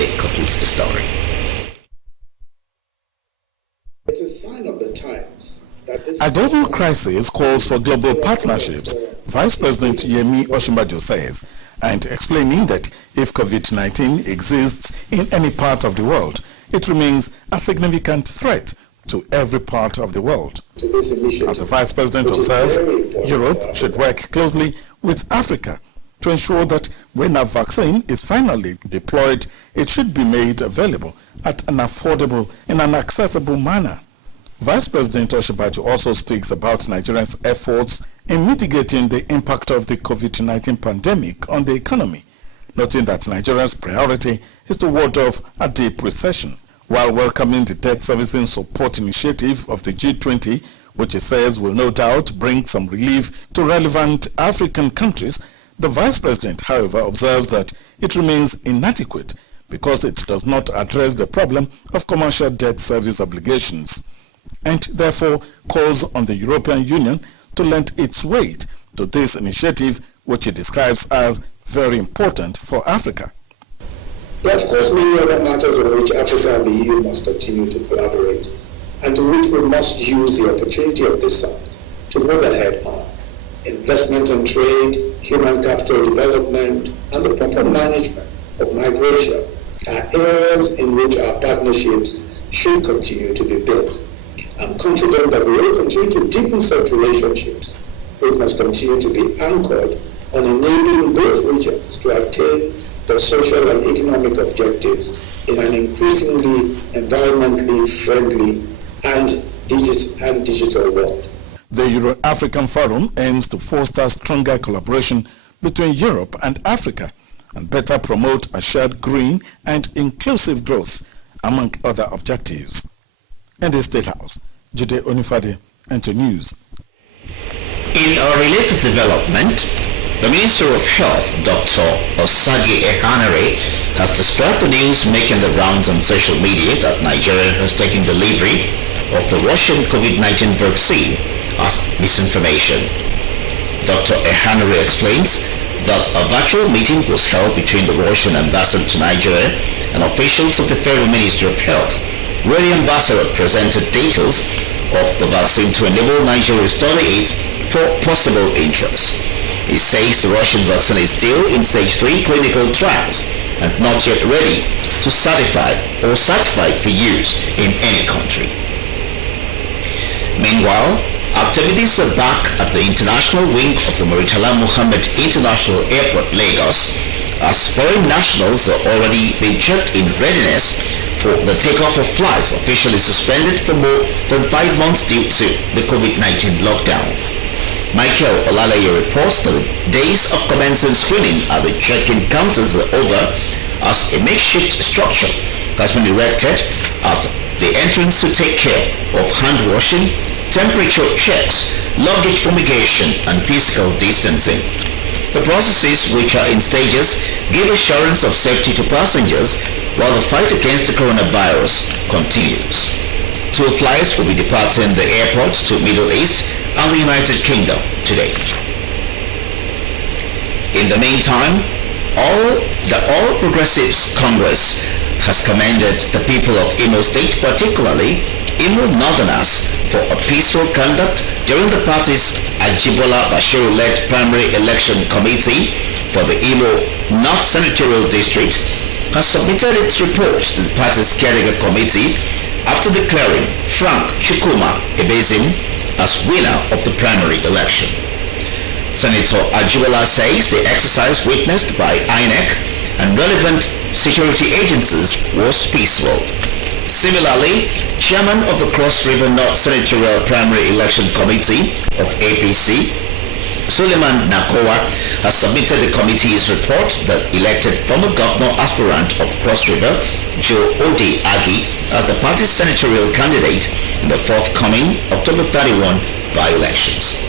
Abe completes the story. It's a sign of the times that this a global crisis calls for global partnerships, Vice President Yemi Osinbajo says, and explaining that if COVID-19 exists in any part of the world, it remains a significant threat to every part of the world. As the Vice President observes, Europe should work closely with Africa to ensure that when a vaccine is finally deployed, it should be made available at an affordable and an accessible manner. Vice President Osinbajo also speaks about Nigeria's efforts in mitigating the impact of the COVID-19 pandemic on the economy, noting that Nigeria's priority is to ward off a deep recession, while welcoming the debt servicing support initiative of the G20, which he says will no doubt bring some relief to relevant African countries. The Vice President, however, observes that it remains inadequate because it does not address the problem of commercial debt service obligations, and therefore calls on the European Union to lend its weight to this initiative, which he describes as very important for Africa. There are, of course, many other matters on which Africa and the EU must continue to collaborate, and to which we must use the opportunity of this summit to move ahead on. Investment and trade, human capital development, and the proper management of migration are areas in which our partnerships should continue to be built. I'm confident that we will continue to deepen such relationships, which must continue to be anchored on enabling both regions to attain the social and economic objectives in an increasingly environmentally friendly and digital world. The Euro-African Forum aims to foster stronger collaboration between Europe and Africa and better promote a shared green and inclusive growth, among other objectives. In the State House, Jide Onifade, Nta News. In a related development, the Minister of Health, Dr. Osagi Ehanare, has described the news making the rounds on social media that Nigeria has taken delivery of the Russian COVID-19 vaccine as misinformation. Dr. Ehanare explains that a virtual meeting was held between the Russian ambassador to Nigeria and officials of the Federal Ministry of Health, where the ambassador presented details of the vaccine to enable Nigeria to study it for possible interest. He says the Russian vaccine is still in stage 3 clinical trials and not yet ready to certified for use in any country. Meanwhile, activities are back at the international wing of the Murtala Muhammed International Airport, Lagos, as foreign nationals are already being checked in readiness for the takeoff of flights officially suspended for more than 5 months due to the COVID-19 lockdown. Michael Olaleye reports that the days of commencing screening at the check-in counters are over, as a makeshift structure has been erected at the entrance to take care of hand washing, temperature checks, luggage fumigation, and physical distancing. The processes, which are in stages, give assurance of safety to passengers while the fight against the coronavirus continues. 2 flights will be departing the airport to Middle East and the United Kingdom today. In the meantime, the All Progressives Congress has commended the people of Imo State, particularly Imo Northerners, for a peaceful conduct during the party's Ajibola Bashiru-led primary election committee for the Imo North Senatorial District has submitted its report to the party's caretaker committee after declaring Frank Chukwuma Ebezim as winner of the primary election. Senator Ajibola says the exercise witnessed by INEC and relevant security agencies was peaceful. Similarly, Chairman of the Cross River North Senatorial Primary Election Committee of APC, Suleiman Nakowa, has submitted the committee's report that elected former governor aspirant of Cross River, Joe Ode Agi, as the party's senatorial candidate in the forthcoming October 31 by-elections.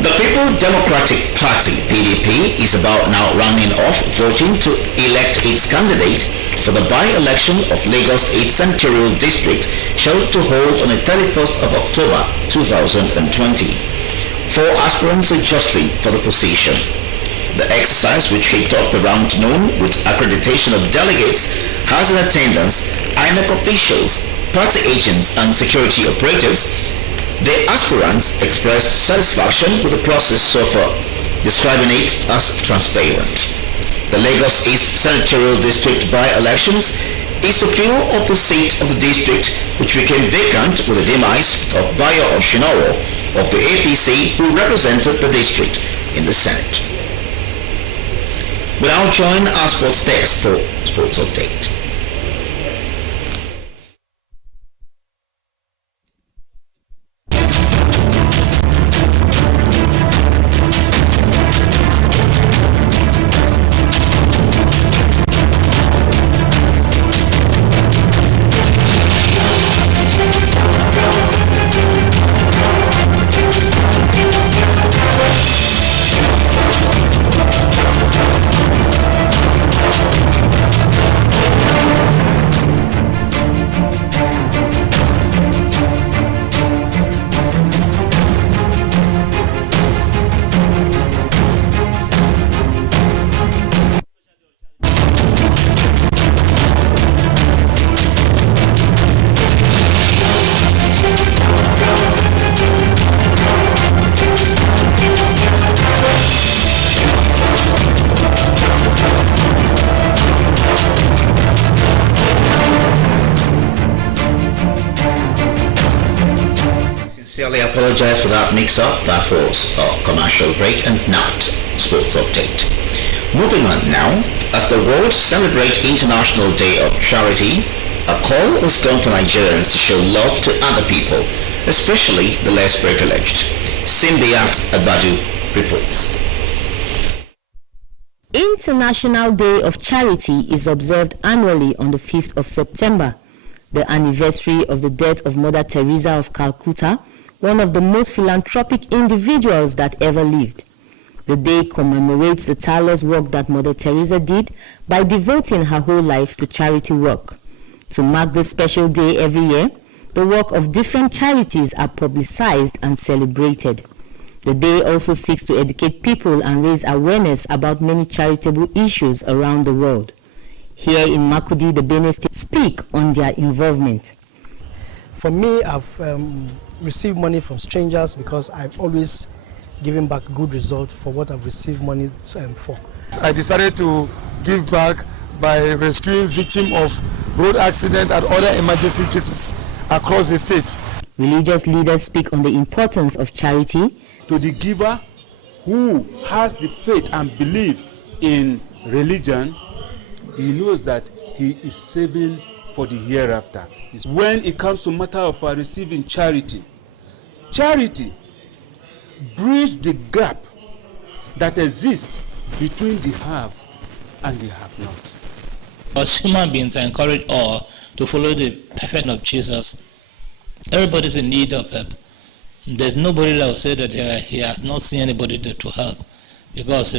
The People Democratic Party, PDP, is about now rounding off voting to elect its candidate for the by-election of Lagos 8th Senatorial District, scheduled to hold on the 31st of October 2020. 4 aspirants are jostling for the position. The exercise, which kicked off the round noon with accreditation of delegates, has in attendance INEC officials, party agents and security operatives. The aspirants expressed satisfaction with the process so far, describing it as transparent. The Lagos East Senatorial District by-elections is the fuel of the seat of the district, which became vacant with the demise of Bayo Oshinowo of the APC, who represented the district in the Senate. We now join our sports desk for sports update. Sincerely apologize for that mix-up. That was a commercial break and not sports update. Moving on now, as the world celebrates International Day of Charity, a call is gone to Nigerians to show love to other people, especially the less privileged. Nta Abeokuta reports. International Day of Charity is observed annually on the 5th of September, the anniversary of the death of Mother Teresa of Calcutta, one of the most philanthropic individuals that ever lived. The day commemorates the tireless work that Mother Teresa did by devoting her whole life to charity work. To mark this special day every year, the work of different charities are publicized and celebrated. The day also seeks to educate people and raise awareness about many charitable issues around the world. Here in Makurdi, the Benue State speak on their involvement. For me, I've received money from strangers because I've always given back good result for what I've received money for. I decided to give back by rescuing victims of road accident and other emergency cases across the state. Religious leaders speak on the importance of charity. To the giver who has the faith and belief in religion, he knows that he is saving for the hereafter. When it comes to matter of receiving charity, charity bridge the gap that exists between the have and the have not. As human beings, I encourage all to follow the pattern of Jesus. Everybody's in need of help. There's nobody that will say that he has not seen anybody to help, because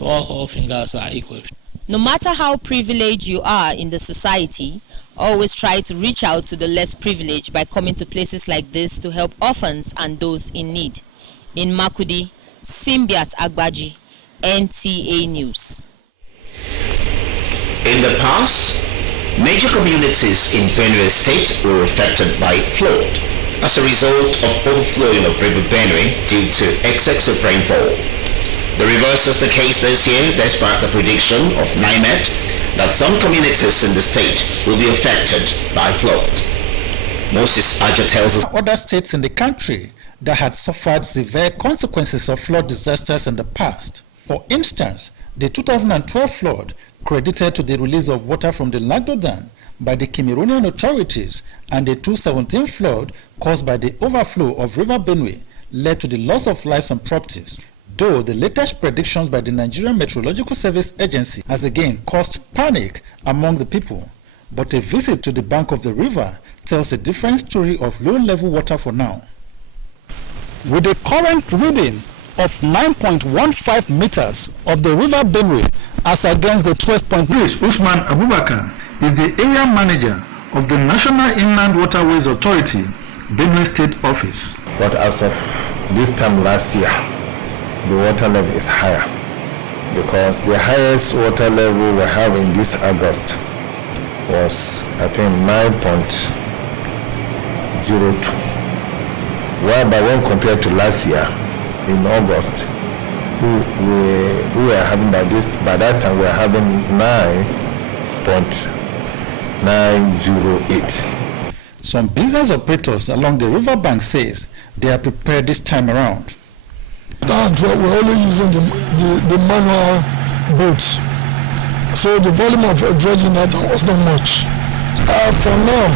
all fingers are equal. No matter how privileged you are in the society, always try to reach out to the less privileged by coming to places like this to help orphans and those in need. In Makurdi, Simbiat Agbaji, NTA News. In the past, major communities in Benue State were affected by flood as a result of overflowing of River Benue due to excessive rainfall. The reverse is the case this year, despite the prediction of NIMET that some communities in the state will be affected by flood. Moses Aja tells us other states in the country that had suffered severe consequences of flood disasters in the past. For instance, the 2012 flood credited to the release of water from the Lagdo Dam by the Cameroonian authorities, and the 2017 flood caused by the overflow of River Benue led to the loss of lives and properties. Though the latest predictions by the Nigerian Meteorological Service Agency has again caused panic among the people, but a visit to the bank of the river tells a different story of low-level water for now. With a current reading of 9.15 meters of the River Benue as against the 12.3. Usman Abubakar is the area manager of the National Inland Waterways Authority, Benue State Office. But as of this time last year, the water level is higher because the highest water level we have in this August was, I think, 9.02, whereby when compared to last year in August, we were having by that time we were having 9.908. Some business operators along the riverbank says they are prepared this time around. We're only using the manual boats, so the volume of dredging that was not much. For now,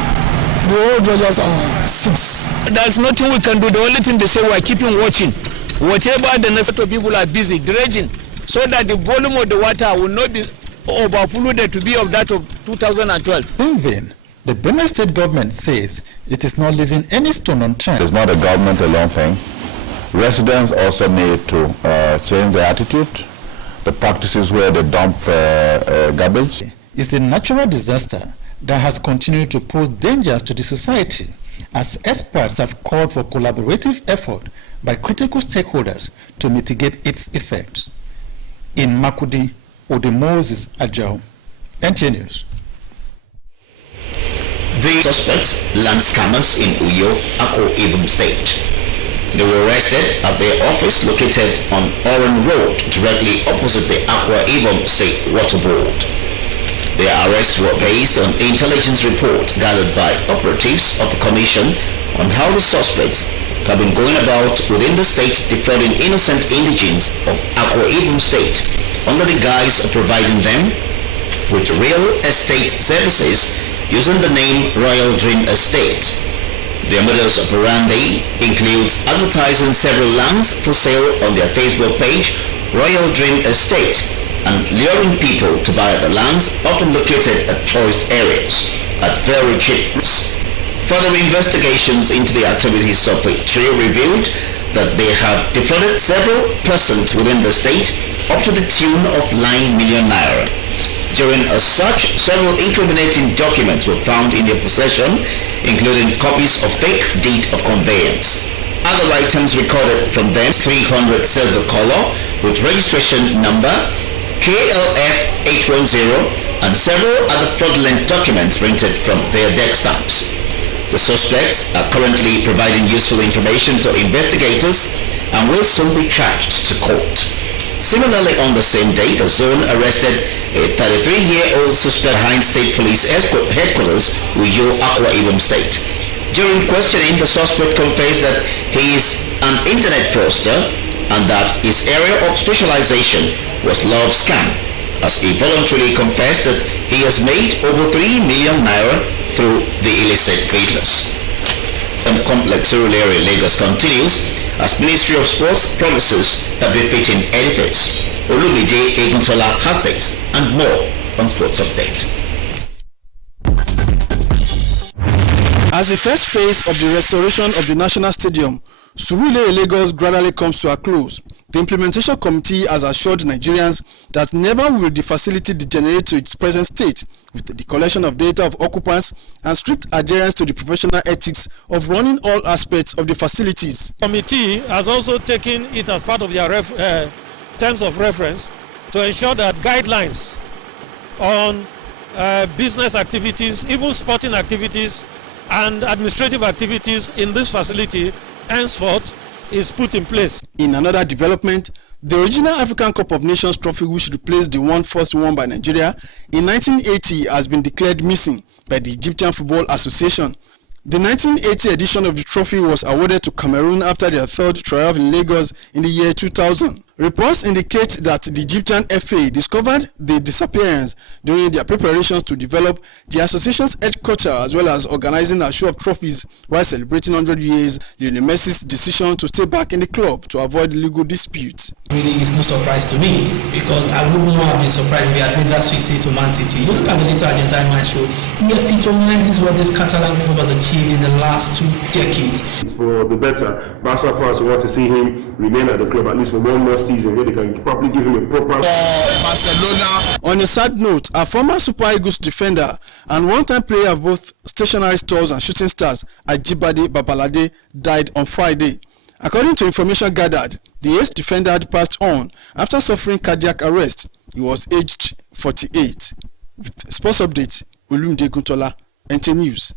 the old dredgers are 6. There's nothing we can do. The only thing they say, we're keeping watching. Whatever the necessary people are busy dredging, so that the volume of the water will not be overflowed to be of that of 2012. In vain, the Benue State government says it is not leaving any stone unturned. It's not a government alone thing. Residents also need to change their attitude, the practices where they dump garbage. It's a natural disaster that has continued to pose dangers to the society, as experts have called for collaborative effort by critical stakeholders to mitigate its effects. In Makudi, Odemoses Ajao, NTA News. The suspects, land scammers in Uyo, Akwa Ibom State. They were arrested at their office located on Oran Road, directly opposite the Akwa Ibom State Water Board. Their arrests were based on intelligence report gathered by operatives of the Commission on how the suspects have been going about within the state defrauding innocent indigents of Akwa Ibom State under the guise of providing them with real estate services using the name Royal Dream Estate. Their modus operandi includes advertising several lands for sale on their Facebook page, Royal Dream Estate, and luring people to buy the lands often located at choice areas at very cheap prices. Further investigations into the activities of the trio revealed that they have defrauded several persons within the state up to the tune of 9 million naira. During a search, several incriminating documents were found in their possession, including copies of fake deed of conveyance. Other items recorded from them: 300 silver collar with registration number KLF 810 and several other fraudulent documents printed from their deck stamps. The suspects are currently providing useful information to investigators and will soon be charged to court. Similarly, on the same day, the zone arrested a 33-year-old suspect behind State Police headquarters, Uyo, Akwa Ibom State. During questioning, the suspect confessed that he is an internet fraudster and that his area of specialization was love scam, as he voluntarily confessed that he has made over 3 million naira through the illicit business. The complex rural area Lagos continues as Ministry of Sports promises a befitting edifice. Olumide Eguntola has this and more on Sports Update. As the first phase of the restoration of the National Stadium, Surulere Lagos gradually comes to a close. The implementation committee has assured Nigerians that never will the facility degenerate to its present state, with the collection of data of occupants and strict adherence to the professional ethics of running all aspects of the facilities. The committee has also taken it as part of their terms of reference to ensure that guidelines on business activities, even sporting activities and administrative activities in this facility henceforth is put in place. In another development, the original African Cup of Nations trophy, which replaced the one first won by Nigeria in 1980, has been declared missing by the Egyptian Football Association. The 1980 edition of the trophy was awarded to Cameroon after their third triumph in Lagos in the year 2000. Reports indicate that the Egyptian FA discovered the disappearance during their preparations to develop the association's headquarters, as well as organizing a show of trophies while celebrating 100 years Lionel Messi's decision to stay back in the club to avoid legal disputes. Really, it's no surprise to me, because I wouldn't have been surprised if he had made that switch to Man City. You look at the little Argentine maestro, he epitomizes what this Catalan club has achieved in the last 2 decades. It's for the better. Barca fans want to see him remain at the club at least for one more season, where they can probably give him a proper. Barcelona. On a sad note, a former Super Eagles defender and one-time player of both stationary stores and shooting stars, Ajibade Babalade, died on Friday. According to information gathered, the ex-defender had passed on after suffering cardiac arrest. He was aged 48. With sports update, Olumide Guntola, Nta News.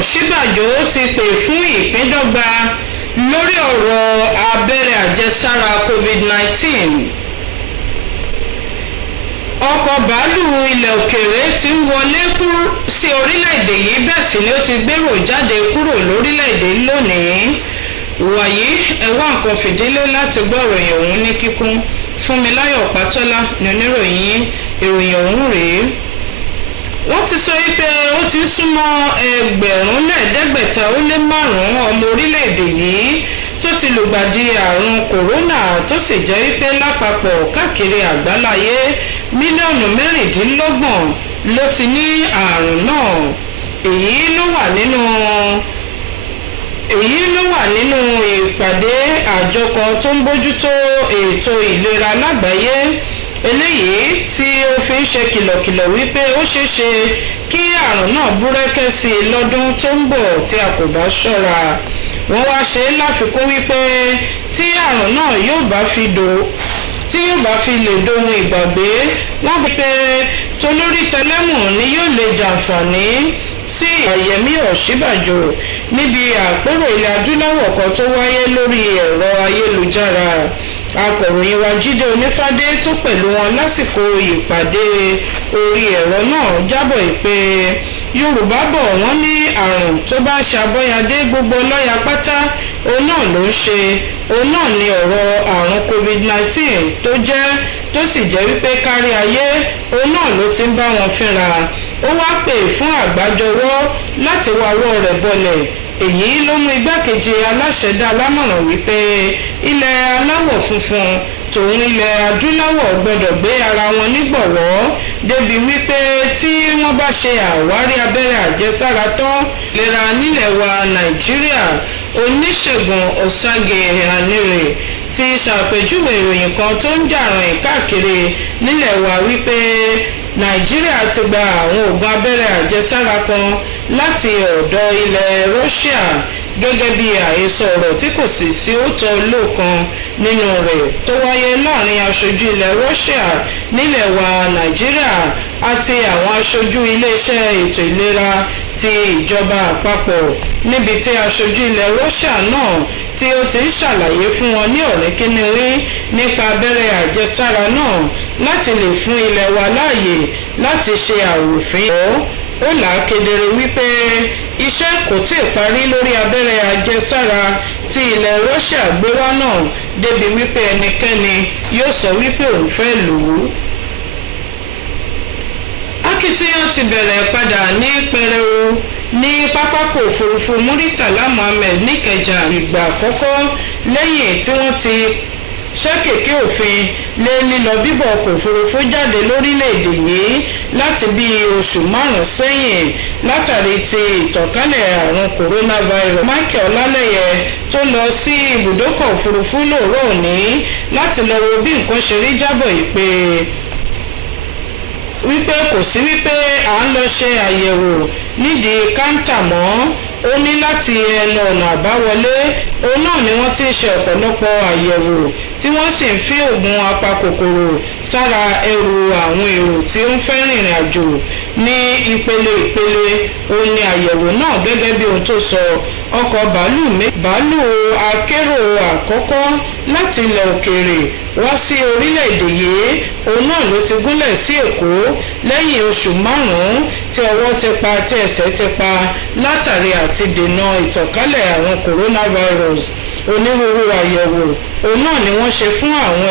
Ọ̀ṣínbàjò ti pè fún ìpíndọ́gba lórí ọ̀rọ̀ abẹ́rẹ́ àjẹsára COVID-19. Ọkọ̀ bàálù ilẹ̀ òkèèrè ti ń wọlé sí orílẹ̀-èdè yìí bẹ́ẹ̀ sì ni ó ti gbèrò jáde kúrò lórílẹ̀-èdè lónìí. Wàyí ẹ̀wá nǹkan fìdílé láti gbọ́ ìròyìn ọ̀hún ní kíkún. Fúnmiláyọ̀ Pátọ́lá ni oníròyìn ìròyìn ọ̀hún rèé. Wọ́n ti sọ wípé ó ti súnmọ́ 5,500 ọmọ orílẹ̀-èdè yìí tó ti lùgbàdì àrùn kòrónà tó sì jẹ́ wípé lápapọ̀ káàkiri àgbáláyé mílíọ̀nù 26 ló ti ní àrùn náà. Èyí ló wà nínú ìpàdé àjọ kan tó ń bójútó ètò ìlera lágbàáyé eléyìí tí ó fi ń ṣe kìlọ̀kìlọ̀ wípé ó ṣeéṣe kí àrùn náà búrẹ́kẹ́ sí i lọ́dún tó ń bọ̀ tí a kò bá ṣọ́ra. Wọ́n wá ṣe láfikún wípé tí àrùn náà yóò bá fi lè dohun ìgbàgbé, wọ́n bí pé tolórí tẹlẹ́mù ni yóò lè jàǹfààní sí Yẹmí Ọ̀ṣínbàjò níbi àpérò ilẹ̀ adúláwọ̀ kan tó wáyé lórí ẹ̀rọ ayélujára. Akọ̀ròyìn wa Jídé Onífádé tó pẹ̀lú wọn lásìkò ìpàdé orí ẹ̀rọ náà jábọ̀ pé Yorùbá bọ̀ wọ́n ní àrùn tó bá ṣàbọ̀yàdé gbogbo ọlọ́yà pátá òun náà ló ń ṣe. Òun náà ni ọ̀rọ̀ àrùn COVID-19 tó sì jẹ́ wípé kárí ayé òun náà ló ti ń bá wọn fínra. Ó wá pè fún àgbájọwọ́ láti wáwọ́ rẹ̀ bọlẹ̀. Èyí ló mú igbákejì aláṣẹ dá lámọ̀ràn wípé ilẹ̀ aláwọ̀ funfun tòun ilẹ̀ adúláwọ̀ gbọ́dọ̀ gbé ara wọn nígbọ̀wọ́ débi wípé tí wọ́n bá ṣe àwárí abẹ́rẹ́ àjẹsára tán ìlera nílẹ̀ wa Nàìjíríà. Oníṣègùn Ọ̀sàgè Ànírè ti ṣàpèjúwe ìròyìn kan tó ń jà rìn káàkiri nílẹ̀ wa wípé Nàìjíríà ti gba àwọn oògùn abẹ́rẹ́ àjẹsára kan láti ọ̀dọ̀ ilẹ̀ Russia gẹ́gẹ́ bí àhesọ ọ̀rọ̀ tí kò sì sí òótọ́ lóòkan nínú rẹ̀ tó wáyé láàrin aṣojú ilẹ̀ Russia nílẹ̀ wa Nàìjíríà àti àwọn aṣojú iléeṣẹ́ ètò ìlera ti ìjọba àpapọ̀ níbi tí aṣojú ilẹ̀ Russia náà tí ó ti ń ṣàlàyé fún wọn ní ọ̀rẹ́kíníwín nípa abẹ́rẹ́ àjẹsára náà láti lè fún ilẹ̀ wa láàyè láti ṣe àwòfín. Ó là á kedere wípé iṣẹ́ kò tí ì parí lórí abẹ́rẹ́ àjẹsára tí ilẹ̀ Russia gbé wá náà débi wípé ẹnikẹ́ni yóò sọ wípé òun fẹ́ lò ó. Akitiyan ti bẹ̀rẹ̀ padà ní pẹrẹu ní pápákọ̀ òfurufú Muritala Muhammed níkẹjà ìgbà àkọ́kọ́ lẹ́yìn tí wọ́n ti ṣàkèké òfin lé lílọ bíbọ̀ ọkọ̀ òfurufú jáde lórílẹ̀‐èdè yìí láti bí oṣù 5 sẹ́yìn látàrí ti ìtànkálẹ̀ àrùn coronavirus. Michael Ọlálẹ́yẹ tó lọ sí ibùdókọ̀ òfurufú lóòrọ̀ òní láti lọ wo bí nǹkan ṣe rí jábọ̀ ìpè wípé kò sí wípé à ń lọ ṣe àyẹ̀wò nídìí káńtà mọ́. Ó ní láti ẹnu ọ̀nà àbáwọlé òun náà ni wọ́n ti ń ṣe ọ̀pọ̀lọpọ̀ àyẹ̀wò tí wọ́n sì ń fi oògùn apakòkòrò sára ẹrù àwọn èrò tí ó ń fẹ́ rìnrìn àjò ní ìpele òun ni àyẹ̀wò náà gẹ́gẹ́ bí ohun tó sọ. Ọkọ̀ bàálù akérò àkọ́kọ́ láti ilẹ̀ òkèèrè wá sí orílẹ̀-èdè yìí òun náà ló ti gúnlẹ̀ sí Èkó lẹ́yìn oṣù 5 tí ọwọ́ ti pa tí ẹsẹ̀ ti pa látàrí àti dènà ìtànkálẹ̀ àwọn coronavirus. onírúurú àyẹ̀wò òun náà ni wọ́n ṣe fún àwọn